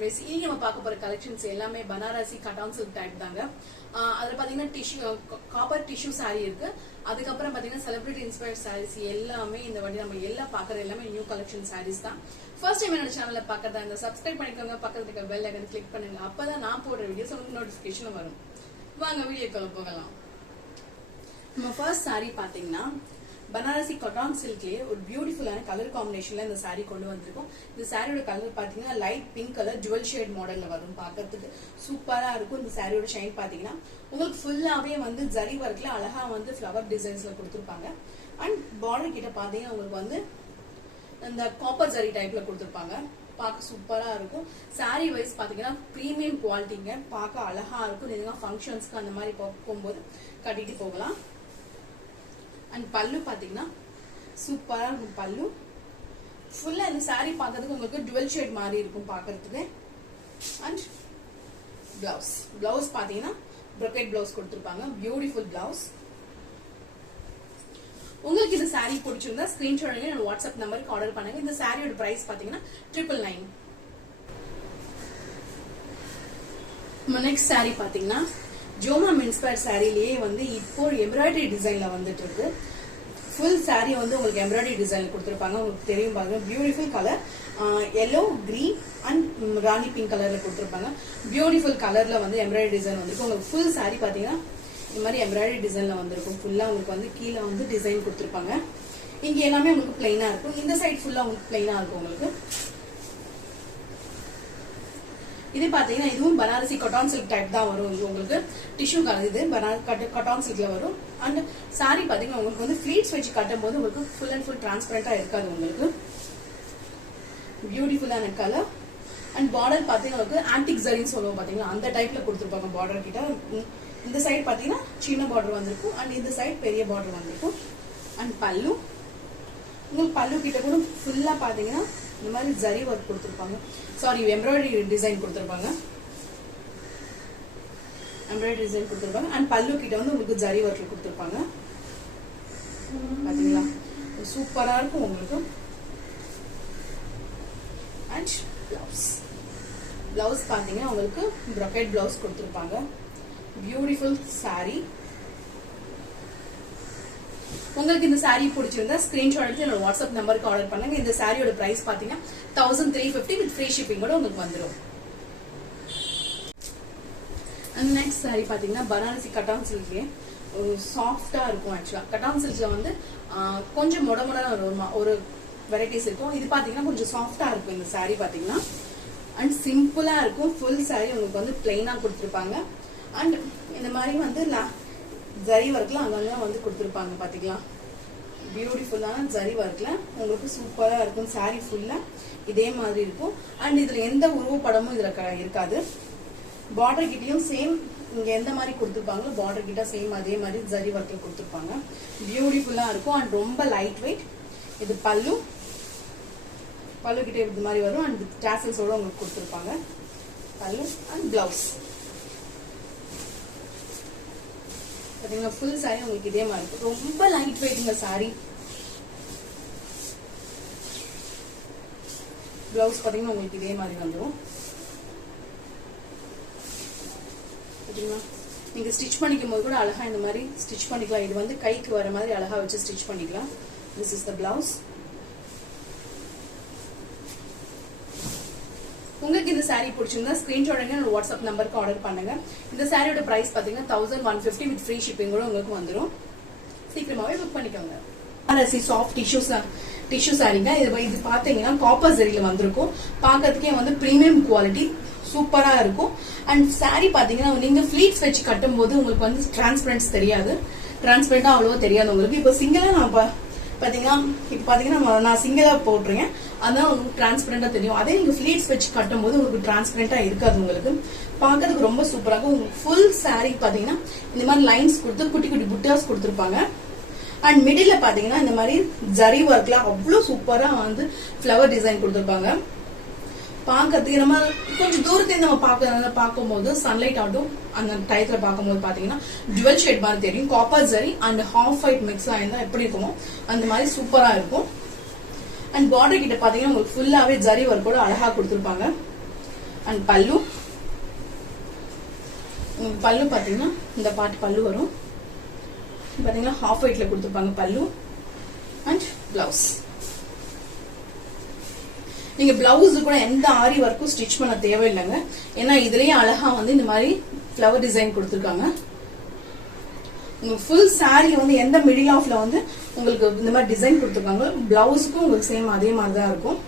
Anyways, இன்னைக்கு நம்ம பார்க்க போற கலெக்ஷன்ஸ் எல்லாமே பனாரசி கட்டான் சில்க் டைப் தாங்க. அதுல பாத்தீங்கன்னா டிஷ்யூ காப்பர் டிஷ்யூ saree இருக்கு. அதுக்கு அப்புறம் பாத்தீங்கன்னா செலிபிரிட்டி இன்ஸ்பயர்ட் sarees எல்லாமே இந்த வாட்டி நம்ம எல்லாம் பார்க்கற எல்லாமே நியூ கலெக்ஷன் sarees தான். ஃபர்ஸ்ட் டைம் என்னோட சேனலை பார்க்கறதா இருந்தா சப்ஸ்கிரைப் பண்ணிக்கோங்க, பக்கத்துல இருக்க பெல் ஐகான் கிளிக் பண்ணுங்க. அப்பதான் நான் போடுற வீடியோஸ் உங்களுக்கு நோட்டிபிகேஷன் வரும். வாங்க வீடியோக்குள்ள போகலாம். நம்ம ஃபர்ஸ்ட் saree பாத்தீங்கன்னா பனாரசி காட்டன் சில்க்லயே ஒரு பியூட்டிஃபுல்லான கலர் காம்பினேஷன்ல இந்த saree கொண்டு வந்திருக்கோம். இந்த சாரியோட கலர் பாத்தீங்கன்னா light pink colour jewel shade மாடல்ல வரும். பார்க்கிறதுக்கு சூப்பரா இருக்கும். இந்த சாரியோட ஷைன் பாத்தீங்கன்னா உங்களுக்கு ஃபுல்லாவே வந்து ஜரி ஒர்க்ல அழகா வந்து ஃப்ளவர் டிசைன்ஸ்ல கொடுத்திருப்பாங்க. அண்ட் பார்டர் கிட்ட பாத்தீங்கன்னா உங்களுக்கு வந்து இந்த காப்பர் ஜரி டைப்ல கொடுத்திருப்பாங்க. பார்க்க சூப்பரா இருக்கும். சாரி வைஸ் பாத்தீங்கன்னா பிரீமியம் குவாலிட்டிங்க. பார்க்க அழகா இருக்கும். நீங்க ஃபங்க்ஷன்ஸ்க்கு அந்த மாதிரி போகும்போது கட்டிட்டு போகலாம். அண்ட் பல்லு பாத்தீங்கன்னா சூப்பரா இருக்கும். பல்லு ஃபுல்லா இந்த சாரி பார்க்கிறதுக்கு உங்களுக்கு டுவெல் ஷேட் மாதிரி இருக்கும் பார்க்கிறதுக்கு. அண்ட் பிளவுஸ் பாத்தீங்கன்னா ப்ரொக்கெட் பிளவுஸ் கொடுத்திருப்பாங்க. Beautiful blouse. உங்களுக்கு இந்த சாரி பிடிச்சிருந்தா ஸ்கிரீன்ஷாட் எடுங்க, என்னோட வாட்ஸ்அப் நம்பருக்கு ஆர்டர் பண்ணுங்க. இந்த சாரியோட பிரைஸ் பாத்தீங்கன்னா 999. நெக்ஸ்ட் சாரி பாத்தீங்கன்னா ஜோமா இன்ஸ்பயர்ட் சாரிலேயே வந்து இப்போ எம்ப்ராய்டரி டிசைன்ல வந்துட்டு இருக்கு. ஃபுல் சாரி வந்து உங்களுக்கு எம்ப்ராய்டரி டிசைன்ல கொடுத்திருப்பாங்க. உங்களுக்கு தெரியும் பாருங்க. Beautiful colour yellow, green and Rani pink கலர்ல கொடுத்திருப்பாங்க. பியூட்டிஃபுல் கலர்ல வந்து எம்ப்ராய்டரி டிசைன் வந்திருக்கும். உங்களுக்கு ஃபுல் சாரி பாத்தீங்கன்னா இந்த மாதிரி எம்ப்ராய்டரி டிசைன்ல வந்திருக்கும். ஃபுல்லா உங்களுக்கு வந்து கீழே வந்து டிசைன் கொடுத்திருப்பாங்க. இங்க எல்லாமே உங்களுக்கு பிளைனா இருக்கும். இந்த சைட் ஃபுல்லா உங்களுக்கு பிளைனா இருக்கும். உங்களுக்கு இது பாத்தீங்கன்னா இதுவும் பனாரசி காட்டன் சில்க் டைப் தான் வரும். உங்களுக்கு டிஷ்யூ கலர் இது காட்டன் சில்க்ல வரும். அண்ட் சாரி பாத்தீங்கன்னா உங்களுக்கு வந்து ஃபிளீட்ஸ் வச்சு கட்டும் போது உங்களுக்கு ஃபுல் அண்ட் ஃபுல் டிரான்ஸ்பரண்டா இருக்காது. உங்களுக்கு பியூட்டிஃபுல்லான கலர். அண்ட் பார்டர் பாத்தீங்கன்னா உங்களுக்கு ஆன்டிக் ஜரின்னு சொல்லுவோம் பாத்தீங்கன்னா அந்த டைப்ல கொடுத்துருப்பாங்க. பார்டர் கிட்ட இந்த சைடு பாத்தீங்கன்னா சின்ன பார்டர் வந்திருக்கும். அண்ட் இந்த சைடு பெரிய பார்டர் வந்திருக்கும். அண்ட் பல்லு உங்களுக்கு பல்லு கிட்ட கூட ஃபுல்லா பாத்தீங்கன்னா இந்த மாதிரி ஜரி ஒர்க் கொடுத்திருப்பாங்க. சாரி எம்ப்ராய்டரி டிசைன் கொடுத்திருப்பாங்க. எம்ப்ராய்டரி டிசைன் கொடுத்திருப்பாங்க. அண்ட் பல்லு கிட்ட வந்து உங்களுக்கு ஜரி ஒர்க்ல கொடுத்திருப்பாங்க. பாத்தீங்களா சூப்பரா இருக்கும் உங்களுக்கு. அண்ட் பிளவுஸ் பாத்தீங்கன்னா உங்களுக்கு ப்ரொக்கெட் பிளவுஸ் கொடுத்திருப்பாங்க. Beautiful sorry. உங்களுக்கு இந்த சாரி பிடிச்சிருந்தா ஸ்கிரீன்ஷாட் எடுத்து என்னோட வாட்ஸ்அப் நம்பருக்கு ஆர்டர் பண்ணுங்க. இந்த சாரியோட பிரைஸ் பாத்தீங்கன்னா 1350 வித் ஃப்ரீ ஷிப்பிங் கூட உங்களுக்கு வந்துடும். அண்ட் நெக்ஸ்ட் சாரி பாத்தீங்கன்னா பனாரசி கட்டான் சில்க்லயே சாஃப்டா இருக்கும். ஆக்சுவலா கட்டான் சில்க்ல வந்து கொஞ்சம் மொடமொடனா ஒரு வெரைட்டிஸ் இருக்கும். இது பாத்தீங்கன்னா கொஞ்சம் சாஃப்டா இருக்கும். இந்த சாரி பாத்தீங்கன்னா அண்ட் சிம்பிளா இருக்கும். ஃபுல் சாரி உங்களுக்கு வந்து பிளைனா கொடுத்திருப்பாங்க. அண்ட் இந்த மாதிரி வந்து ஜரி ஒர்க்ல அங்கங்க வந்து கொடுத்திருப்பாங்க. பாத்தீங்களா பியூட்டிஃபுல்லான ஜரி ஒர்க்ல உங்களுக்கு சூப்பரா இருக்கும். சாரி ஃபுல்லா இதே மாதிரி இருக்கும். அண்ட் இதுல எந்த உருவப்படமும் இதுல இருக்காது. பார்டர் கிட்டயும் சேம் இங்க எந்த மாதிரி கொடுத்திருப்பாங்களோ பார்டர் கிட்ட சேம் அதே மாதிரி ஜரி ஒர்க்ல கொடுத்திருப்பாங்க. பியூட்டிஃபுல்லா இருக்கும். அண்ட் ரொம்ப லைட் வெயிட். இது பல்லு கிட்ட இது மாதிரி வரும். அண்ட் டாசல்ஸோட உங்களுக்கு கொடுத்திருப்பாங்க. பல்லு அண்ட் பிளவுஸ் பாத்தீங்கன்னா ஃபுல் சாரி உங்களுக்கு இதே மாதிரி இருக்கும். ரொம்ப லைட் வெயிட்ங்க சாரி. பிளவுஸ் பாத்தீங்கன்னா உங்களுக்கு இதே மாதிரி வந்துடும். பாத்தீங்கன்னா நீங்க ஸ்டிச் பண்ணிக்கும் போது கூட அழகா இந்த மாதிரி ஸ்டிச் பண்ணிக்கலாம். இது வந்து கைக்கு வர மாதிரி அழகா வச்சு ஸ்டிச் பண்ணிக்கலாம். This is the blouse. உங்களுக்கு இந்த சாரி பிடிச்சிருந்தா ஸ்கிரீன்ஷாட் எடுங்க, என்னோட வாட்ஸ்அப் நம்பருக்கு ஆர்டர் பண்ணுங்க. இந்த சாரியோட பிரைஸ் பாத்தீங்கன்னா 1150 வித் ஃப்ரீ ஷிப்பிங் கூட உங்களுக்கு வந்துடும். சீக்கிரமாவே புக் பண்ணிக்கோங்க. பனாரசி சாஃப்ட் டிஷ்யூ சாரிங்க. இது பாத்தீங்கன்னா காப்பர் ஜரியில வந்திருக்கும். பாக்கிறதுக்கே வந்து பிரீமியம் குவாலிட்டி சூப்பரா இருக்கும். அண்ட் சாரி பாத்தீங்கன்னா நீங்க ஃபிளீட்ஸ் வச்சு கட்டும் போது உங்களுக்கு வந்து டிரான்ஸ்பரன்ஸ் தெரியாது. டிரான்ஸ்பரண்டா அவ்வளவா தெரியாது உங்களுக்கு. இப்போ சிங்கிளா நான் பாத்தீங்கன்னா நான் சிங்கிளா போட்டுருக்கேன். அதனால உங்களுக்கு டிரான்ஸ்பரண்டா தெரியும். அதே நீங்க ஃபிளீட்ஸ் வச்சு கட்டும் போது உங்களுக்கு டிரான்ஸ்பரண்டா இருக்காது. உங்களுக்கு பாக்கிறதுக்கு ரொம்ப சூப்பரா இருக்கும். உங்களுக்கு ஃபுல் சாரி பாத்தீங்கன்னா இந்த மாதிரி லைன்ஸ் கொடுத்து குட்டி குட்டி புட்டாஸ் கொடுத்திருப்பாங்க. அண்ட் மிடில் பாத்தீங்கன்னா இந்த மாதிரி ஜரி ஒர்க்ல அவ்வளவு சூப்பரா வந்து ஃபிளவர் டிசைன் கொடுத்திருப்பாங்க. பாக்கிறதுக்கு நம்ம கொஞ்சம் தூரத்துல நம்ம பார்க்கும்போது சன்லைட் ஆட்டும் அந்த டயத்துல பார்க்கும்போது பாத்தீங்கன்னா டுவெல் ஷேட் மாதிரி தெரியும். Copper zari and half white mix ஆயிருந்தா எப்படி இருக்குமோ அந்த மாதிரி சூப்பரா இருக்கும். அண்ட் பார்டர் கிட்ட பாத்தீங்கன்னா உங்களுக்கு ஃபுல்லாவே ஜரி ஒர்க்கோட அழகா கொடுத்திருப்பாங்க. அண்ட் பல்லு பல்லு பாத்தீங்கன்னா இந்த பார்ட் பல்லு வரும் பாத்தீங்கன்னா ஹாஃப் ஒயிட்ல கொடுத்துருப்பாங்க பல்லு அண்ட் பிளவுஸ். நீங்க பிளவுஸ் கூட எந்த ஆரி ஒர்க்கும் ஸ்டிச் பண்ண தேவையில்லைங்க. ஏன்னா இதுலயே அழகா வந்து இந்த மாதிரி ஃபிளவர் டிசைன் கொடுத்துருக்காங்க. உங்களுக்கு ஃபுல் சாரி வந்து எந்த மிடில் ஆஃப்ல வந்து உங்களுக்கு இந்த மாதிரி டிசைன் கொடுத்துருக்காங்க. பிளவுஸுக்கும் உங்களுக்கு சேம் அதே மாதிரி தான் இருக்கும்.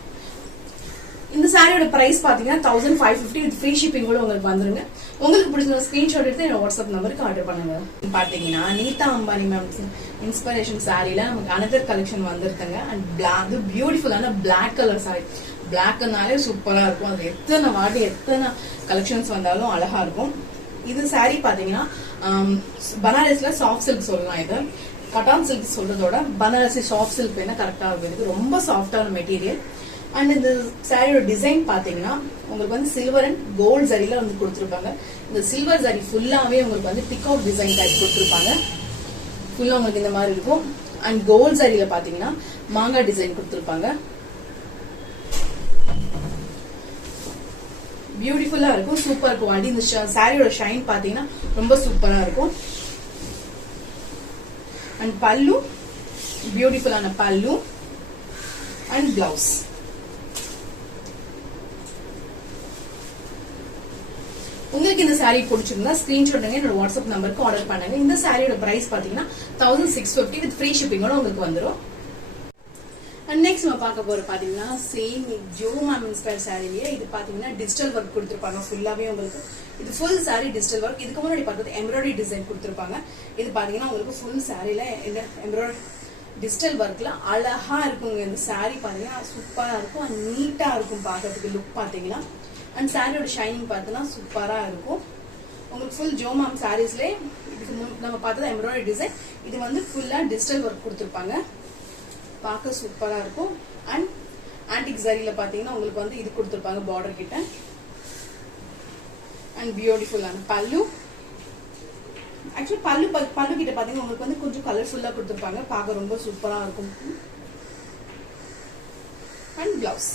இந்த சாரியோட பிரைஸ் பாத்தீங்கன்னா 1550 வித் ஃப்ரீ ஷிப்பிங் கூட உங்களுக்கு வந்துருங்க. உங்களுக்கு பிடிச்ச ஸ்கிரீன்ஷாட் எடுத்து என்னோட வாட்ஸ்அப் நம்பருக்கு ஆர்டர் பண்ணுங்க. பாத்தீங்கன்னா நீதா அம்பானி மேம் இன்ஸ்பிரேஷன் சாரில நமக்கு அனதர் கலெக்ஷன் வந்திருக்குங்க. அண்ட் பியூட்டிஃபுல்லான பிளாக் கலர் சாரி. பிளாக்னாலே சூப்பரா இருக்கும். அது எத்தனை வாட்டி எத்தனை கலெக்ஷன்ஸ் வந்தாலும் அழகா இருக்கும். இது சாரி பாத்தீங்கன்னா பனாரஸ்ல சாஃப்ட் சில்க் சொல்லலாம். இது கட்டான் சில்க் சொல்றதோட பனாரசி சாஃப்ட் சில்க் வேணா கரெக்டா இருக்கும். ரொம்ப சாஃப்டான மெட்டீரியல். அண்ட் இந்த சாரியோட டிசைன் பாத்தீங்கன்னா உங்களுக்கு வந்து சில்வர் அண்ட் கோல்ட் ஜரியில வந்து கொடுத்துருப்பாங்க. இந்த சில்வர் ஜரி ஃபுல்லாவே உங்களுக்கு வந்து பிகாக் டிசைன் டைப் கொடுத்துருப்பாங்க. ஃபுல்லா உங்களுக்கு இந்த மாதிரி இருக்கும். அண்ட் கோல்ட் ஜரியில பாத்தீங்கன்னா மாங்காய் டிசைன் கொடுத்துருப்பாங்க. பியூட்டிஃபுல்லா இருக்கும். Super quality. இந்த சாரியோட ஷைன் பாத்தீங்கன்னா ரொம்ப சூப்பரா இருக்கும். அண்ட் பல்லு பியூட்டிஃபுல்லான பல்லு அண்ட் பிளவுஸ். உங்களுக்கு இந்த சாரி பிடிச்சிருந்தா ஸ்கிரீன்ஷாட் என்னோட வாட்ஸ்அப் நம்பருக்கு ஆர்டர் பண்ணுங்க. இந்த சாரியோட பிரைஸ் பாத்தீங்கன்னா 1650 வித் ஃப்ரீ ஷிப்பிங்கோட உங்களுக்கு வந்துடும். நெக்ஸ்ட் நம்ம பார்க்க போற பாத்தீங்கன்னா சேம் ஜோ மேம் இன்ஸ்பயர் சாரிலேயே இது பாத்தீங்கன்னா டிஜிட்டல் ஒர்க் கொடுத்துருப்பாங்க. ஃபுல்லாவே உங்களுக்கு இது ஃபுல் சாரி டிஜிட்டல் ஒர்க். இதுக்கு முன்னாடி பார்த்தது எம்ப்ராய்டரி டிசைன் கொடுத்துருப்பாங்க. இது பாத்தீங்கன்னா உங்களுக்கு ஃபுல் சாரில எம்ப்ராய்டரி டிஜிட்டல் ஒர்க்ல அழகா இருக்குங்க. இந்த சாரி பாத்தீங்கன்னா சூப்பரா இருக்கும். நீட்டா இருக்கும் பாக்கிறதுக்கு. லுக் பாத்தீங்கன்னா அண்ட் சாரியோட ஷைனிங் பார்த்தீங்கன்னா சூப்பரா இருக்கும். உங்களுக்கு ஃபுல் ஜோ மேம் சாரீஸ்ல இதுக்கு நம்ம பார்த்தது எம்ப்ராய்டரி டிசைன். இது வந்து ஃபுல்லா டிஜிட்டல் ஒர்க் கொடுத்துருப்பாங்க. பார்க்க சூப்பரா இருக்கும். அண்ட் ஆன்டிக் ஜரியில பாத்தீங்கன்னா உங்களுக்கு வந்து இது கொடுத்துருப்பாங்க பார்டர் கிட்ட. அண்ட் பியூட்டிஃபுல்லான பல்லு. ஆக்சுவலி பல்லு கிட்ட பாத்தீங்கன்னா உங்களுக்கு வந்து கொஞ்சம் கலர்ஃபுல்லா கொடுத்துருப்பாங்க. பார்க்க ரொம்ப சூப்பரா இருக்கும். அண்ட் பிளவுஸ்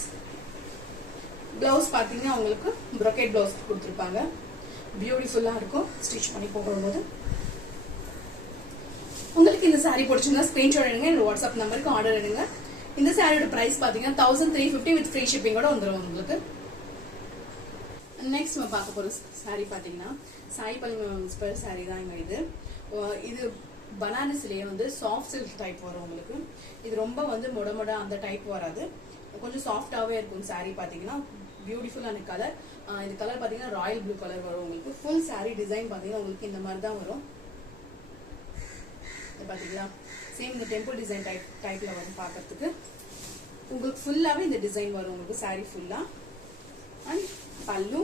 பாத்தீங்கன்னா உங்களுக்கு ப்ரோகேட் பிளவுஸ் கொடுத்துருப்பாங்க. பியூட்டிஃபுல்லா இருக்கும் ஸ்டிச் பண்ணி போகும்போது. உங்களுக்கு இந்த சாரி பிடிச்சிருந்தா ஸ்கிரீன்ஷாட் எடுங்க. என்னோட வாட்ஸ்அப் நம்பருக்கு ஆர்டர் எடுங்க. இந்த சாரியோட பிரைஸ் பாத்தீங்கன்னா 1350 வித் ஃப்ரீ ஷிப்பிங்கோட வந்துடும் உங்களுக்கு. நெக்ஸ்ட் நம்ம பார்க்க போற சாரி பாத்தீங்கன்னா சாய் பல்லவி இன்ஸ்பயர் சாரி தான் இது. இது பனாரஸ்லயே வந்து சாஃப்ட் சில்க் டைப் வரும் உங்களுக்கு. இது ரொம்ப வந்து மொட அந்த டைப் வராது. கொஞ்சம் சாஃப்டாவே இருக்கும் சாரி பாத்தீங்கன்னா. பியூட்டிஃபுல்லான கலர். இந்த கலர் பாத்தீங்கன்னா ராயல் ப்ளூ கலர் வரும் உங்களுக்கு. ஃபுல் சாரி டிசைன் பாத்தீங்கன்னா உங்களுக்கு இந்த மாதிரி தான் வரும். பாத்தீங்களா சேம் இந்த டெம்பிள் டிசைன் டைப்ல வரும் பாக்கிறதுக்கு. உங்களுக்கு ஃபுல்லாவே இந்த டிசைன் வரும் உங்களுக்கு சாரி ஃபுல்லா. அண்ட் பல்லு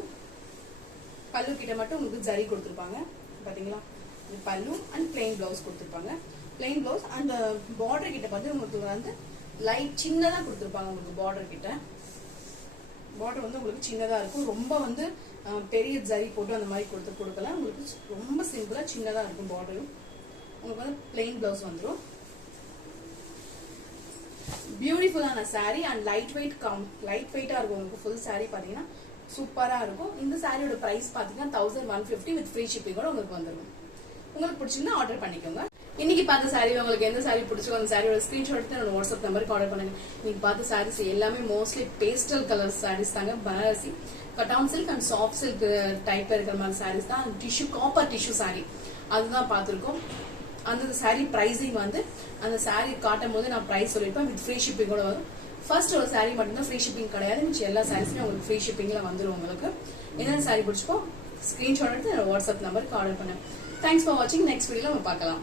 கிட்ட மட்டும் உங்களுக்கு ஜரி கொடுத்துருப்பாங்க பாத்தீங்களா. இது பல்லு அண்ட் பிளெயின் பிளவுஸ் கொடுத்துருப்பாங்க. பிளெயின் பிளவுஸ் அண்ட் பார்டர் கிட்ட பார்த்து உங்களுக்கு வந்து லைட் சின்னதா கொடுத்துருப்பாங்க. உங்களுக்கு பார்டர் கிட்ட பார்டர் வந்து உங்களுக்கு சின்னதா இருக்கும். ரொம்ப வந்து பெரிய ஜரி போட்டு அந்த மாதிரி கொடுக்கல. உங்களுக்கு ரொம்ப சிம்பிளா சின்னதா இருக்கும் பார்டரும். உங்களுக்கு வந்து பிளெயின் பிளவுஸ் வந்துடும். பியூட்டிஃபுல்லான சாரி அண்ட் லைட் வெயிட்டா இருக்கும் உங்களுக்கு. ஃபுல் சாரி பாத்தீங்கன்னா சூப்பரா இருக்கும். இந்த சாரியோட பிரைஸ் பாத்தீங்கன்னா 1150 வித் ஃப்ரீ ஷிப்பிங்கோட உங்களுக்கு வந்துடும். உங்களுக்கு பிடிச்சிருந்தா ஆர்டர் பண்ணிக்கோங்க. இன்னைக்கு பார்த்த சாரி உங்களுக்கு எந்த சாரி பிடிச்சோ அந்த சாரியோட ஸ்கிரீன்ஷாட் எடுத்து என்னோட வாட்ஸ்அப் நம்பருக்கு ஆர்டர் பண்ணுங்க. இன்னைக்கு பார்த்த சாரீஸ் எல்லாமே மோஸ்ட்லி பேஸ்டல் கலர் சாரீஸ் தாங்க. Banarasi cotton silk and soft silk டைப்ல இருக்கிற மாதிரி சாரீஸ் தான். டிஷ்யூ காப்பர் டிஷ்யூ சாரி அதுதான் பார்த்திருக்கோம். அந்த சாரி பிரைசிங் வந்து அந்த சாரி காட்டும் போது நான் பிரைஸ் சொல்லிருப்பேன். வித் ஃப்ரீ ஷிப்பிங்கோட வரும். ஃபர்ஸ்ட் ஒரு சாரி மட்டும்தான் ஃப்ரீ ஷிப்பிங் கிடையாது. மிச்சம் எல்லா சாரீஸுமே உங்களுக்கு ஃப்ரீ ஷிப்பிங்ல வந்துடும். உங்களுக்கு என்னென்ன சாரி பிடிச்சிக்கோ ஸ்கிரீன்ஷாட் எடுத்து என்னோட வாட்ஸ்அப் நம்பருக்கு ஆர்டர் பண்ணுங்க. தேங்க்ஸ் ஃபார் வாட்சிங். நெக்ஸ்ட் வீடியோல நம்ம பார்க்கலாம்.